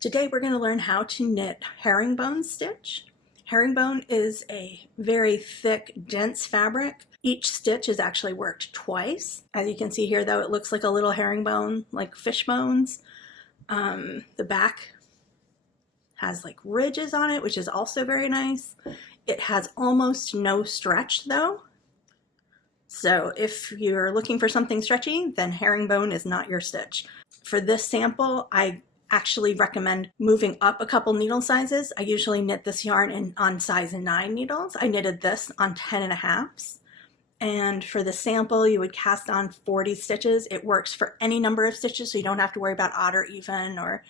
Today we're going to learn how to knit herringbone stitch. Herringbone is a very thick, dense fabric. Each stitch is actually worked twice. As you can see here though, it looks like a little herringbone, like fish bones. The back has like ridges on it, which is also very nice. It has almost no stretch though. So if you're looking for something stretchy, then herringbone is not your stitch. For this sample, I actually recommend moving up a couple needle sizes. I usually knit this yarn on size 9 needles. I knitted this on 10.5s. And for the sample, you would cast on 40 stitches. It works for any number of stitches, so you don't have to worry about odd or even or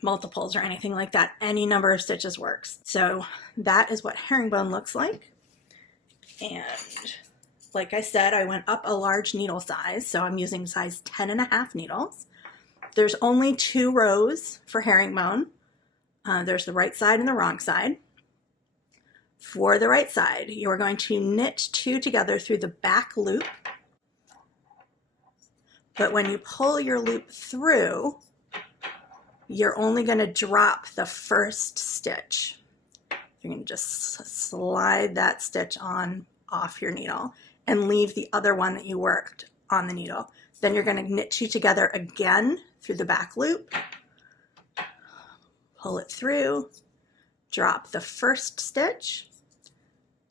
multiples or anything like that. Any number of stitches works. So that is what herringbone looks like. And like I said, I went up a large needle size, so I'm using size 10.5 needles. There's only 2 rows for herringbone. There's the right side and the wrong side. For the right side, you are going to knit 2 together through the back loop. But when you pull your loop through, you're only going to drop the first stitch. You're going to just slide that stitch on off your needle and leave the other one that you worked on the needle. Then you're going to knit 2 together again through the back loop, pull it through, drop the first stitch,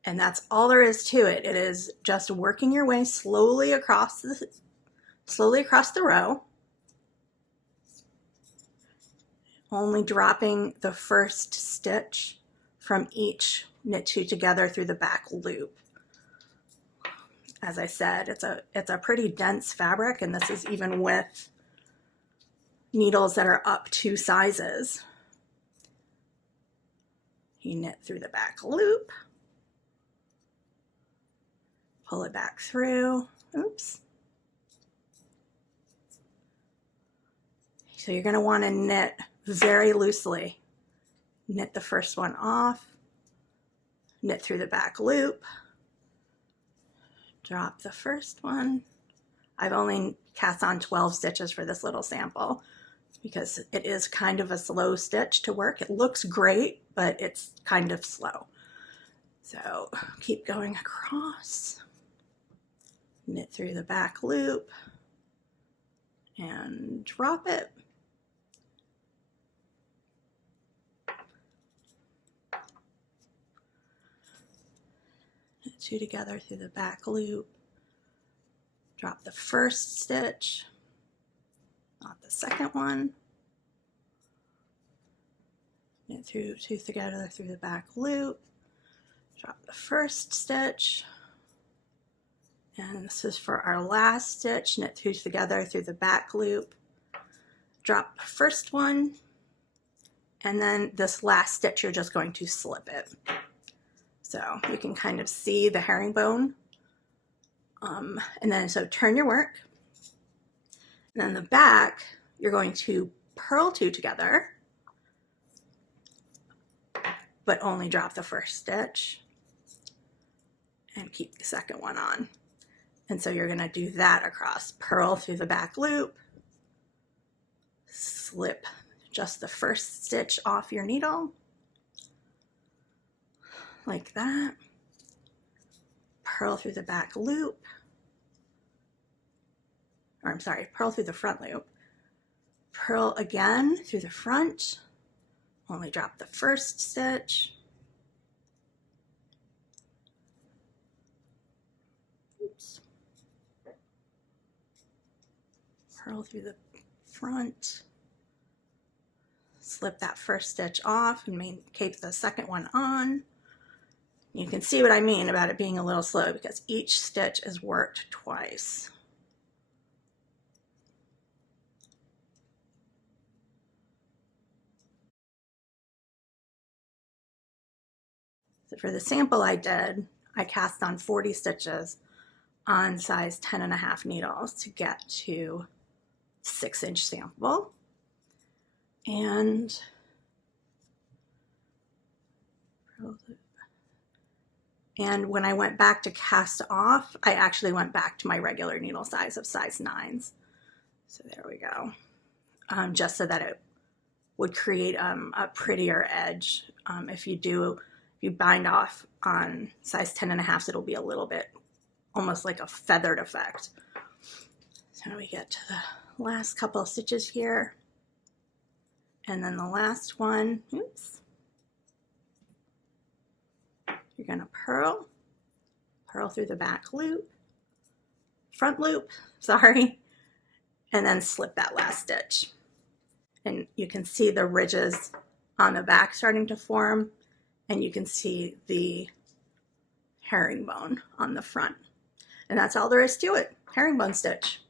and that's all there is to it. It is just working your way slowly across the row, only dropping the first stitch from each knit 2 together through the back loop. As I said, it's a pretty dense fabric, and this is even with needles that are up 2 sizes. You knit through the back loop, pull it back through, oops. So you're going to want to knit very loosely. Knit the first one off, knit through the back loop, drop the first one. I've only cast on 12 stitches for this little sample because it is kind of a slow stitch to work. It looks great, but it's kind of slow. So keep going across, knit through the back loop, and drop it. Knit 2 together through the back loop, drop the first stitch, not the second one. Knit 2 together through the back loop, drop the first stitch, and this is for our last stitch. Knit 2 together through the back loop, drop the first one, and then this last stitch you're just going to slip it. So you can kind of see the herringbone. And then so turn your work. And then the back, you're going to purl 2 together, but only drop the first stitch and keep the second one on. And so you're going to do that across. Purl through the back loop, slip just the first stitch off your needle, like that. Purl through the back loop, or I'm sorry, purl through the front loop. Purl again through the front, only drop the first stitch. Oops. Purl through the front, slip that first stitch off and keep the second one on. You can see what I mean about it being a little slow because each stitch is worked twice. So for the sample I did, I cast on 40 stitches on size 10.5 needles to get to 6-inch sample. And when I went back to cast off, I actually went back to my regular needle size of size 9s. So there we go. Just so that it would create a prettier edge. If you bind off on size 10.5, it'll be a little bit almost like a feathered effect. So we get to the last couple of stitches here, and then the last one, oops, you're going to purl through the back loop, front loop, sorry, and then slip that last stitch. And you can see the ridges on the back starting to form, and you can see the herringbone on the front. And that's all there is to it, herringbone stitch.